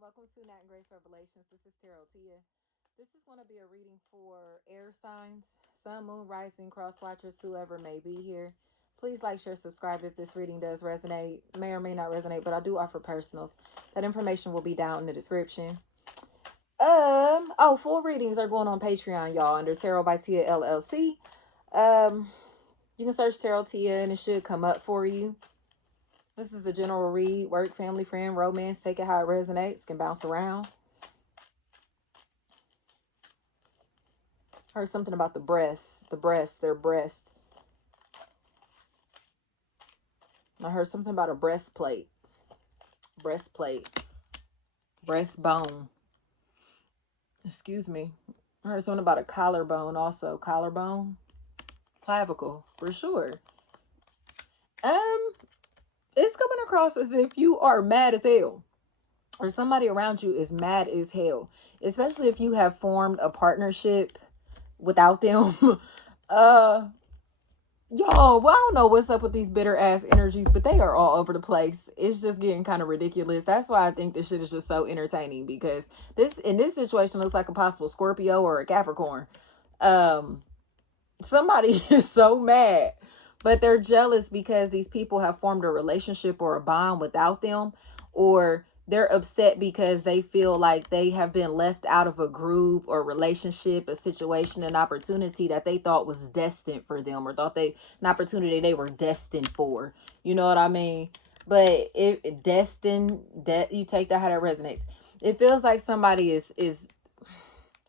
Welcome to Nat and Grace Revelations. This is Tarot Tia. This is going to be a reading for air signs, sun, moon, rising, cross watchers, whoever may be here. Please like, share, subscribe if this reading does resonate. May or may not resonate, but I do offer personals. That information will be down in the description. Full readings are going on Patreon, y'all, under Tarot by Tia LLC. You can search Tarot Tia and it should come up for you. This is a general read, work, family, friend, romance. Take it how it resonates. Can bounce around. Heard something about the breast, their breast. I heard something about a breastplate, breastbone. Excuse me. I heard something about a collarbone also. Collarbone, clavicle, for sure. It's coming across as if you are mad as hell, or somebody around you is mad as hell, especially if you have formed a partnership without them. Y'all, well, I don't know what's up with these bitter ass energies, but they are all over the place. It's just getting kind of ridiculous. That's why I think this shit is just so entertaining, because in this situation looks like a possible Scorpio or a Capricorn. Somebody is so mad, but they're jealous because these people have formed a relationship or a bond without them, or they're upset because they feel like they have been left out of a group or relationship, a situation, an opportunity that they thought was destined for them, or thought an opportunity they were destined for. You know what I mean? But if destined, you take that how that resonates. It feels like somebody is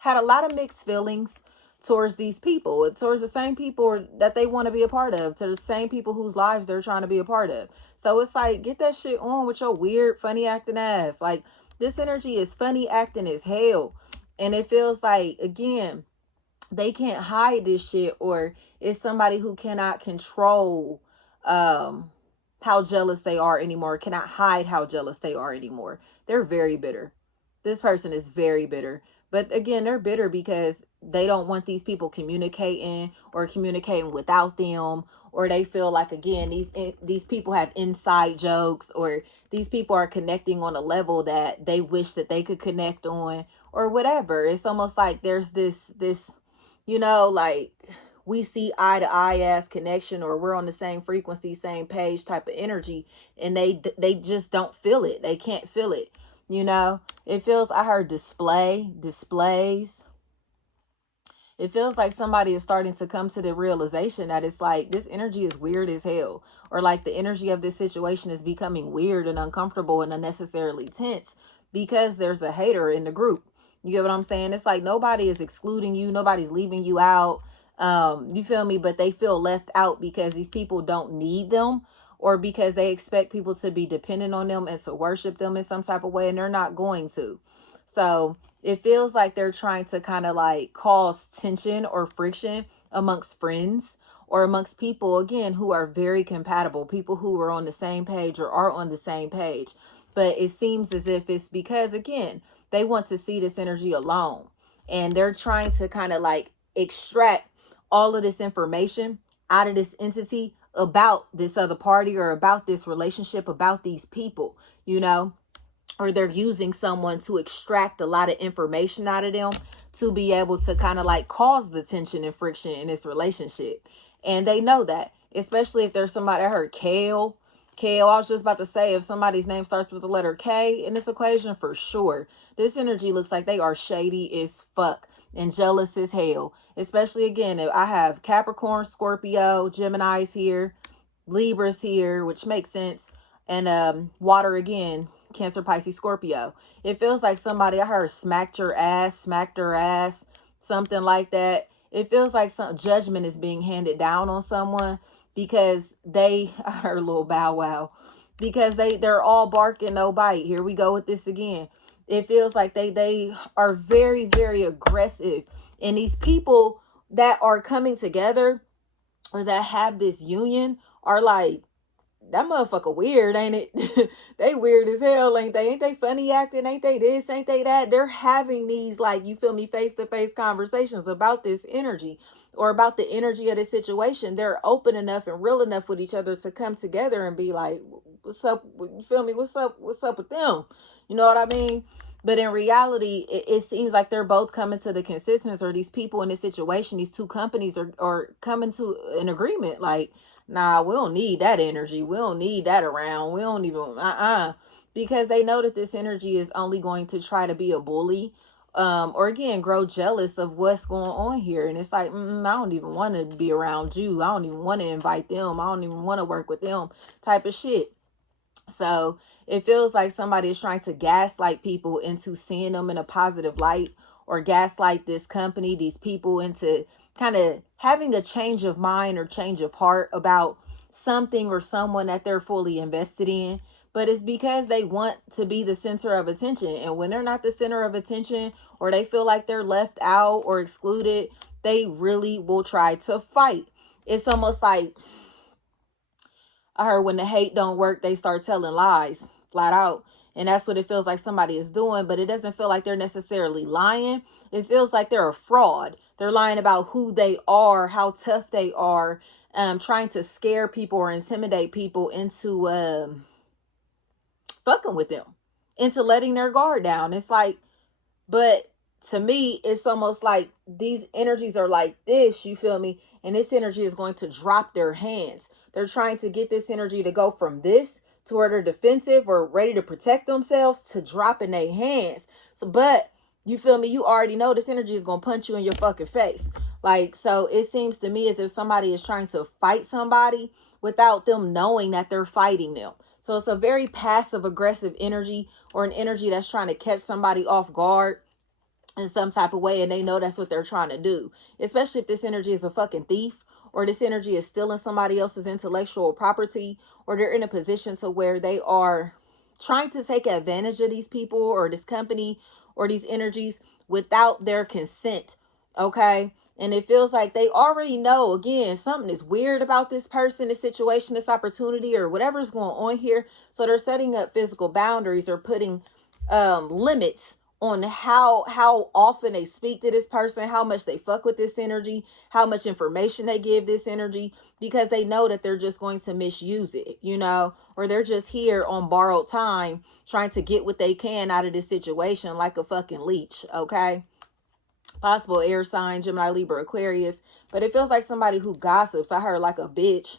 had a lot of mixed feelings towards these people, towards the same people that they want to be a part of, to the same people whose lives they're trying to be a part of. So it's like, get that shit on with your weird, funny acting ass. Like, this energy is funny acting as hell. And it feels like, again, they can't hide this shit, or it's somebody who cannot control how jealous they are anymore, cannot hide how jealous they are anymore. They're very bitter. This person is very bitter. But again, they're bitter because they don't want these people communicating, or communicating without them, or they feel like, again, these people have inside jokes, or these people are connecting on a level that they wish that they could connect on, or whatever. It's almost like there's this like, we see eye to eye ass connection, or we're on the same frequency, same page type of energy, and they just don't feel it. They can't feel it. It feels, I heard displays. It feels like somebody is starting to come to the realization that it's like, this energy is weird as hell, or like the energy of this situation is becoming weird and uncomfortable and unnecessarily tense because there's a hater in the group. You get what I'm saying? It's like nobody is excluding you, nobody's leaving you out. You feel me? But they feel left out because these people don't need them, or because they expect people to be dependent on them and to worship them in some type of way, and they're not going to. So it feels like they're trying to kind of like cause tension or friction amongst friends, or amongst people, again, who are very compatible, people who are on the same page or are on the same page. But it seems as if it's because, again, they want to see this energy alone, and they're trying to kind of like extract all of this information out of this entity about this other party, or about this relationship, about these people, or they're using someone to extract a lot of information out of them to be able to kind of like cause the tension and friction in this relationship. And they know that, especially if there's somebody. I heard Kale, I was just about to say, if somebody's name starts with the letter K in this equation, for sure, this energy looks like they are shady as fuck and jealous as hell. Especially, again, if I have Capricorn, Scorpio, Gemini's here, Libra's here, which makes sense, and water again, Cancer, Pisces, Scorpio. It feels like somebody, I heard, smacked your ass, smacked her ass, something like that. It feels like some judgment is being handed down on someone because I heard a little bow wow, because they're all barking, no bite. Here we go with this again. It feels like they are very, very aggressive. And these people that are coming together, or that have this union, are like, that motherfucker weird, ain't it? They weird as hell, ain't they? Ain't they funny acting? Ain't they this? Ain't they that? They're having these, like, you feel me, face-to-face conversations about this energy, or about the energy of this situation. They're open enough and real enough with each other to come together and be like, what's up, you feel me, what's up with them, you know what I mean? But in reality, it seems like they're both coming to the consistency, or these people in this situation, these two companies are coming to an agreement. Like, nah, we don't need that energy. We don't need that around. We don't even, because they know that this energy is only going to try to be a bully, or again, grow jealous of what's going on here. And it's like, I don't even want to be around you. I don't even want to invite them. I don't even want to work with them type of shit. So it feels like somebody is trying to gaslight people into seeing them in a positive light, or gaslight this company, these people, into kind of having a change of mind or change of heart about something or someone that they're fully invested in. But it's because they want to be the center of attention. And when they're not the center of attention, or they feel like they're left out or excluded, they really will try to fight. It's almost like, I heard, when the hate don't work, they start telling lies flat out. And that's what it feels like somebody is doing. But it doesn't feel like they're necessarily lying. It feels like they're a fraud. They're lying about who they are, how tough they are, trying to scare people or intimidate people into fucking with them, into letting their guard down. It's like, but to me, it's almost like these energies are like this, you feel me? And this energy is going to drop their hands. They're trying to get this energy to go from this to where they're defensive or ready to protect themselves to dropping their hands. So, but you feel me? You already know this energy is going to punch you in your fucking face. Like, so it seems to me as if somebody is trying to fight somebody without them knowing that they're fighting them. So it's a very passive aggressive energy, or an energy that's trying to catch somebody off guard in some type of way, and they know that's what they're trying to do. Especially if this energy is a fucking thief, or this energy is stealing somebody else's intellectual property, or they're in a position to where they are trying to take advantage of these people or this company or these energies without their consent. Okay. And it feels like they already know, again, something is weird about this person, this situation, this opportunity, or whatever's going on here. So they're setting up physical boundaries, or putting limits on how often they speak to this person, how much they fuck with this energy, how much information they give this energy, because they know that they're just going to misuse it, you know, or they're just here on borrowed time trying to get what they can out of this situation, like a fucking leech. Okay. Possible air sign, Gemini, Libra, Aquarius. But it feels like somebody who gossips. I heard like a bitch.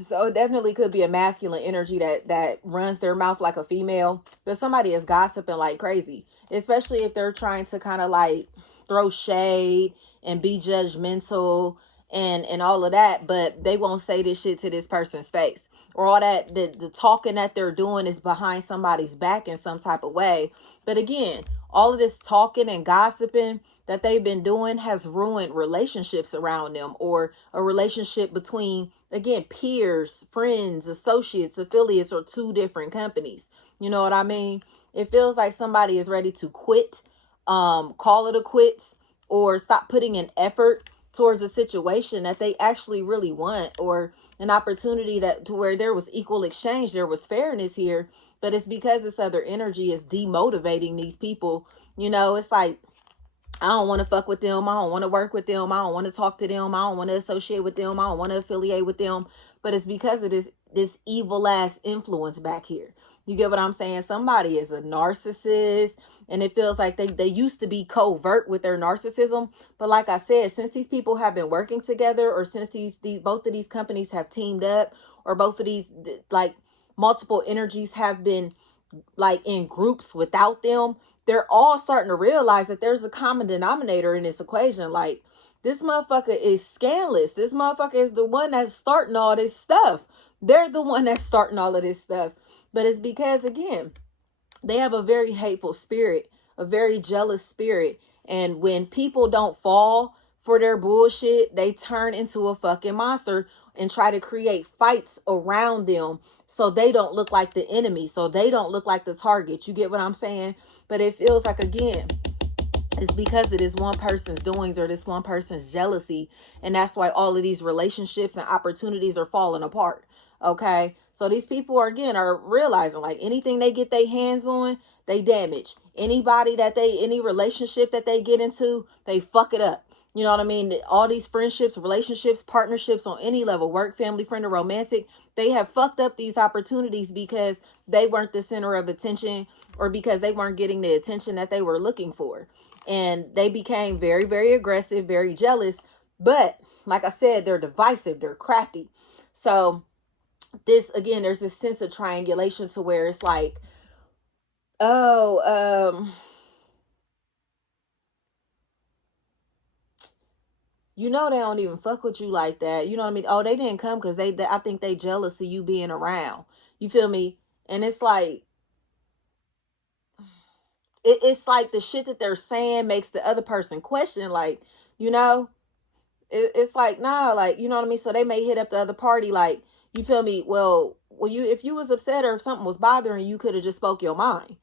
So it definitely could be a masculine energy that runs their mouth like a female. But somebody is gossiping like crazy. Especially if they're trying to kind of like throw shade and be judgmental and all of that. But they won't say this shit to this person's face. Or all that, the talking that they're doing is behind somebody's back in some type of way. But again, all of this talking and gossiping that they've been doing has ruined relationships around them, or a relationship between, again, peers, friends, associates, affiliates, or two different companies. You know what I mean? It feels like somebody is ready to quit, call it a quits, or stop putting an effort towards a situation that they actually really want, or an opportunity that to where there was equal exchange, there was fairness here. But it's because this other energy is demotivating these people. You know, it's like, I don't want to fuck with them. I don't want to work with them. I don't want to talk to them. I don't want to associate with them. I don't want to affiliate with them. But it's because of this evil ass influence back here. You get what I'm saying? Somebody is a narcissist, and it feels like they used to be covert with their narcissism. But like I said, since these people have been working together, or since these both of these companies have teamed up, or both of these like multiple energies have been like in groups without them, they're all starting to realize that there's a common denominator in this equation. Like, this motherfucker is scandalous. This motherfucker is the one that's starting all this stuff. They're the one that's starting all of this stuff. But it's because, again, they have a very hateful spirit, a very jealous spirit. And when people don't fall for their bullshit, they turn into a fucking monster and try to create fights around them, so they don't look like the enemy, so they don't look like the target. You get what I'm saying? But it feels like, again, it's because of this one person's doings or this one person's jealousy. And that's why all of these relationships and opportunities are falling apart. Okay. So these people are, again, are realizing like anything they get their hands on, they damage. Any relationship that they get into, they fuck it up. You know what I mean? All these friendships, relationships, partnerships on any level, work, family, friend, or romantic, they have fucked up these opportunities because they weren't the center of attention, or because they weren't getting the attention that they were looking for. And they became very, very aggressive, very jealous. But like I said, they're divisive, they're crafty. So this, again, there's this sense of triangulation to where it's like, oh, you know, they don't even fuck with you like that. You know what I mean? Oh, they didn't come because they I think they jealous of you being around. You feel me? And it's like, it's like the shit that they're saying makes the other person question, like, you know, it's like, nah, like, you know what I mean? So they may hit up the other party, like, you feel me? Well, you, if you was upset or if something was bothering you, could have just spoke your mind.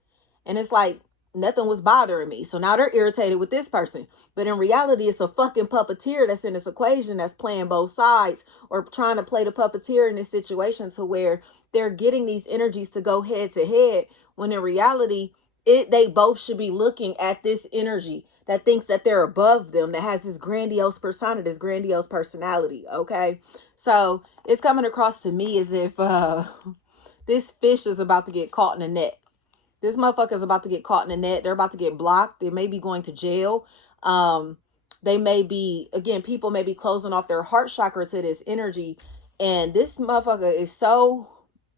And it's like, nothing was bothering me. So now they're irritated with this person. But in reality, it's a fucking puppeteer that's in this equation that's playing both sides, or trying to play the puppeteer in this situation to where they're getting these energies to go head to head, when in reality, they both should be looking at this energy that thinks that they're above them, that has this grandiose persona, this grandiose personality. Okay, so it's coming across to me as if this fish is about to get caught in a net. This motherfucker is about to get caught in a net. They're about to get blocked. They may be going to jail. They may be, again, people may be closing off their heart chakra to this energy. And this motherfucker is so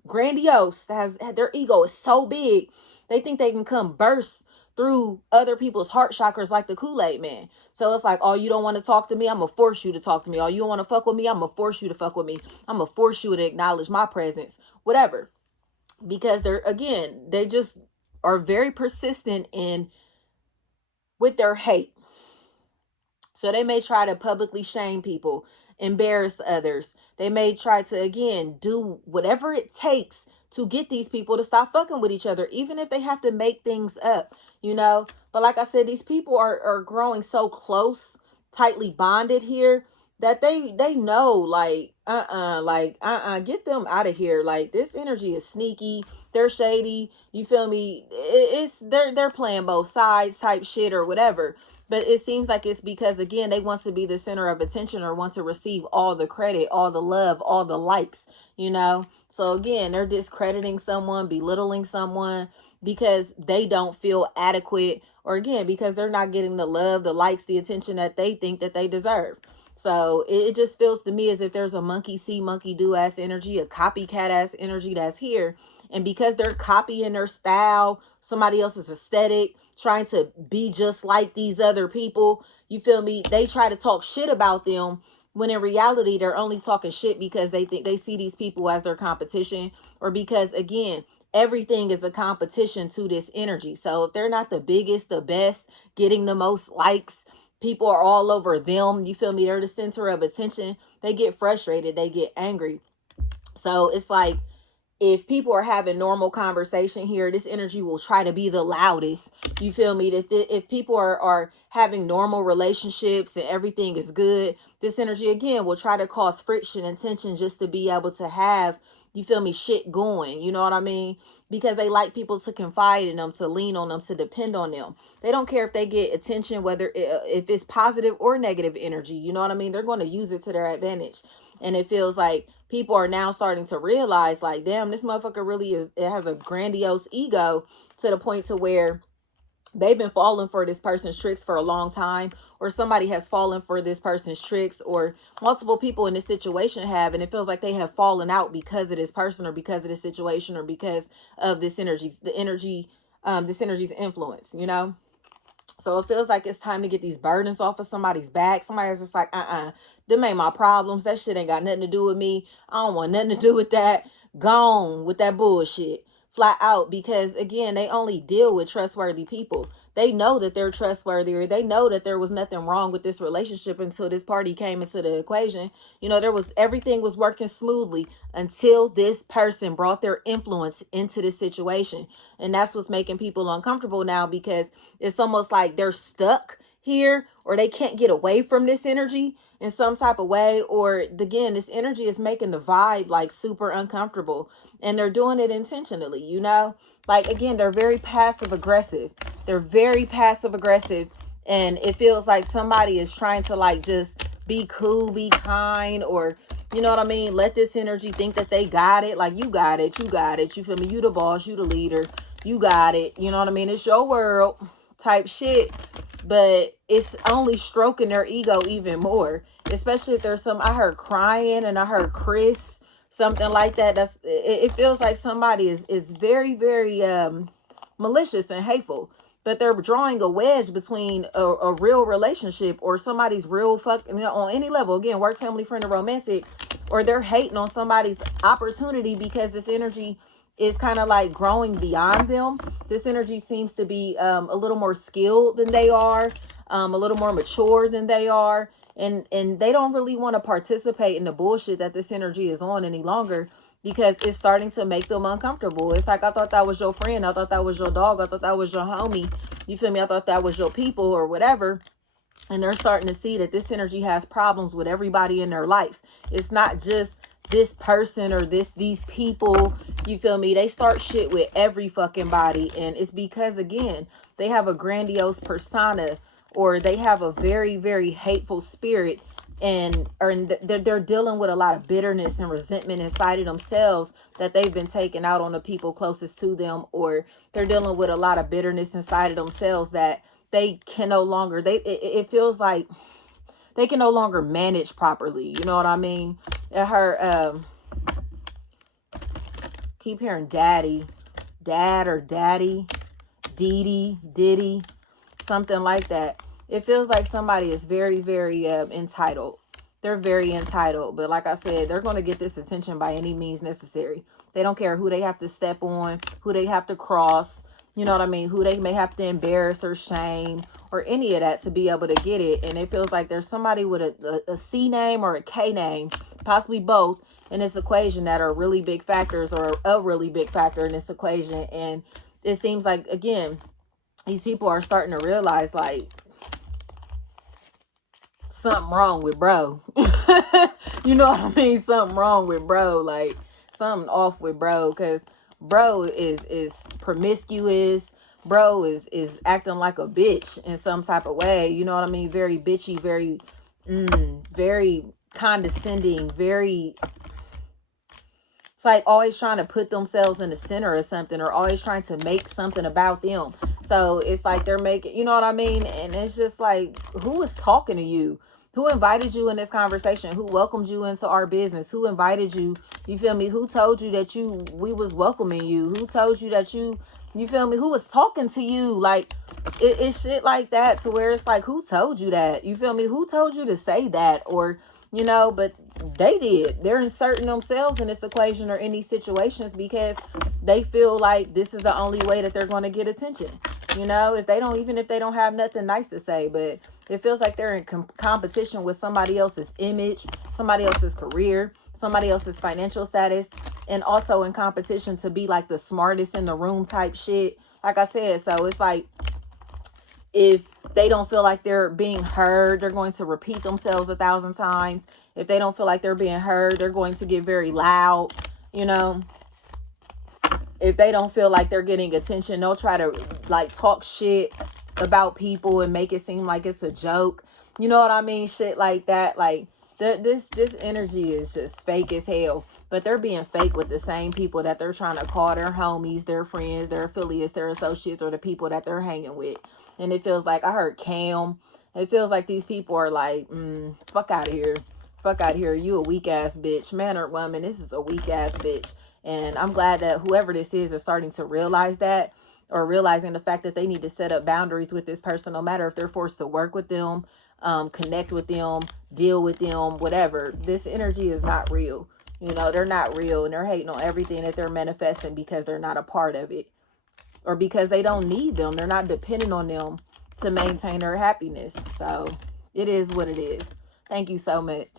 grandiose, that has, their ego is so big, they think they can come burst through other people's heart chakras like the Kool-Aid man. So it's like, oh, you don't want to talk to me, I'm gonna force you to talk to me. Oh, you don't want to fuck with me, I'm gonna force you to fuck with me. I'm gonna force you to acknowledge my presence, whatever. Because they're, again, they just are very persistent in with their hate. So they may try to publicly shame people, embarrass others. They may try to, again, do whatever it takes to get these people to stop fucking with each other, even if they have to make things up, you know. But like I said, these people are growing so close, tightly bonded here, that they know, like, get them out of here. Like, this energy is sneaky, they're shady, you feel me? It's they're playing both sides type shit or whatever. But it seems like it's because, again, they want to be the center of attention, or want to receive all the credit, all the love, all the likes, you know. So again, they're discrediting someone, belittling someone, because they don't feel adequate, or again, because they're not getting the love, the likes, the attention that they think that they deserve. So it just feels to me as if there's a monkey see, monkey do ass energy, a copycat ass energy that's here. And because they're copying their style, somebody else's aesthetic, trying to be just like these other people, you feel me? They try to talk shit about them, when in reality, they're only talking shit because they think they see these people as their competition, or because, again, everything is a competition to this energy. So if they're not the biggest, the best, getting the most likes, people are all over them, you feel me? They're the center of attention. They get frustrated, they get angry. So it's like, if people are having normal conversation here, this energy will try to be the loudest. You feel me? If people are having normal relationships and everything is good, this energy, again, will try to cause friction and tension just to be able to have, you feel me, shit going. You know what I mean? Because they like people to confide in them, to lean on them, to depend on them. They don't care if they get attention, whether if it's positive or negative energy. You know what I mean? They're going to use it to their advantage. And it feels like people are now starting to realize, like, damn, this motherfucker really is, it has a grandiose ego, to the point to where they've been falling for this person's tricks for a long time, or somebody has fallen for this person's tricks, or multiple people in this situation have, and it feels like they have fallen out because of this person, or because of this situation, or because of this energy, this energy's influence, you know. So it feels like it's time to get these burdens off of somebody's back. Somebody's just like, them ain't my problems. That shit ain't got nothing to do with me. I don't want nothing to do with that. Gone with that bullshit. Flat out. Because, again, they only deal with trustworthy people. They know that they're trustworthy, or they know that there was nothing wrong with this relationship until this party came into the equation. You know, everything was working smoothly until this person brought their influence into this situation. And that's what's making people uncomfortable now, because it's almost like they're stuck here, or they can't get away from this energy in some type of way. Or, again, this energy is making the vibe like super uncomfortable, and they're doing it intentionally, you know. Like, again, they're very passive aggressive. They're very passive aggressive. And it feels like somebody is trying to, like, just be cool, be kind, or You know what I mean? Let this energy think that they got it. Like, you got it. You got it. You feel me? You the boss. You the leader. You got it. You know what I mean? It's your world type shit. But it's only stroking their ego even more. Especially if there's some, I heard crying and I heard Chris, something like that. It feels like somebody is very, very malicious and hateful, but they're drawing a wedge between a real relationship or somebody's real on any level, again, work, family, friend, or romantic, or they're hating on somebody's opportunity because this energy is kind of like growing beyond them. This energy seems to be a little more skilled than they are, a little more mature than they are, and they don't really want to participate in the bullshit that this energy is on any longer, because it's starting to make them uncomfortable. It's like, I thought that was your friend. I thought that was your dog. I thought that was your homie. You feel me? I thought that was your people or whatever. And they're starting to see that this energy has problems with everybody in their life. It's not just this person or these people. You feel me? They start shit with every fucking body. And it's because, again, they have a grandiose persona, or they have a very, very hateful spirit, and they're dealing with a lot of bitterness and resentment inside of themselves that they've been taking out on the people closest to them, or they're dealing with a lot of bitterness inside of themselves that they can no longer, it feels like they can no longer manage properly. You know what I mean? Keep hearing daddy, dad or daddy, Dee Diddy, something like that. It feels like somebody is very, very entitled. They're very entitled. But like I said, they're going to get this attention by any means necessary. They don't care who they have to step on, who they have to cross. You know what I mean? Who they may have to embarrass or shame or any of that to be able to get it. And it feels like there's somebody with a C name or a K name, possibly both, in this equation that are really big factors, or a really big factor in this equation. And it seems like, again, these people are starting to realize, like, something wrong with bro. You know what I mean? Something wrong with bro. Like, something off with bro, because bro is promiscuous. Bro is acting like a bitch in some type of way. You know what I mean? Very bitchy, very very condescending, very, it's like always trying to put themselves in the center of something, or always trying to make something about them. So it's like they're making, you know what I mean? And it's just like, who is talking to you? Who invited you in this conversation? Who welcomed you into our business? Who invited you? You feel me? Who told you that we was welcoming you? Who told you that you feel me? Who was talking to you? Like, it's shit like that, to where it's like, who told you that? You feel me? Who told you to say that? Or, you know, but they did. They're inserting themselves in this equation or in these situations because they feel like this is the only way that they're going to get attention. You know, even if they don't have nothing nice to say, but it feels like they're in competition with somebody else's image, somebody else's career, somebody else's financial status, and also in competition to be like the smartest in the room type shit. Like I said, so it's like, if they don't feel like they're being heard, they're going to repeat themselves 1,000 times. If they don't feel like they're being heard, they're going to get very loud. You know, if they don't feel like they're getting attention, they'll try to like talk shit about people and make it seem like it's a joke. You know what I mean? Shit like that. Like, this energy is just fake as hell. But they're being fake with the same people that they're trying to call their homies, their friends, their affiliates, their associates, or the people that they're hanging with. And it feels like, I heard Cam, it feels like these people are like, fuck out of here. Fuck out of here. You a weak ass bitch. Man or woman, this is a weak ass bitch. And I'm glad that whoever this is starting to realize that, or realizing the fact that they need to set up boundaries with this person, no matter if they're forced to work with them, connect with them, deal with them, whatever. This energy is not real. You know, they're not real, and they're hating on everything that they're manifesting because they're not a part of it, or because they don't need them. They're not dependent on them to maintain their happiness. So it is what it is. Thank you so much.